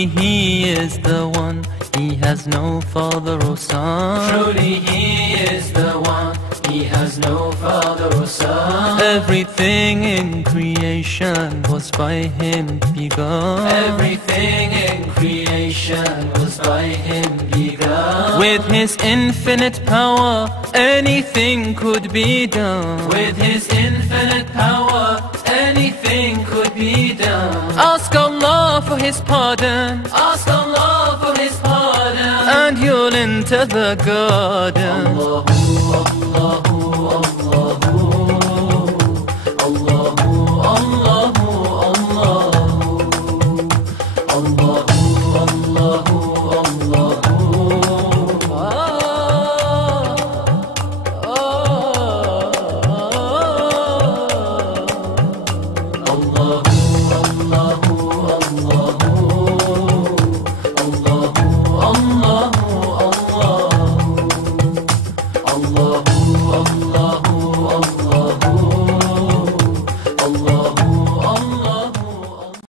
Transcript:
Truly He is the one, He has no father or son. Truly He is the one, He has no father or son. Everything in creation was by Him begun. Everything in creation was by Him begun. With His infinite power, anything could be done. With His infinite power, anything could be done. Ask Allah for His pardon, Ask Allah for His pardon, and you'll enter the garden. Allahu, Allahu,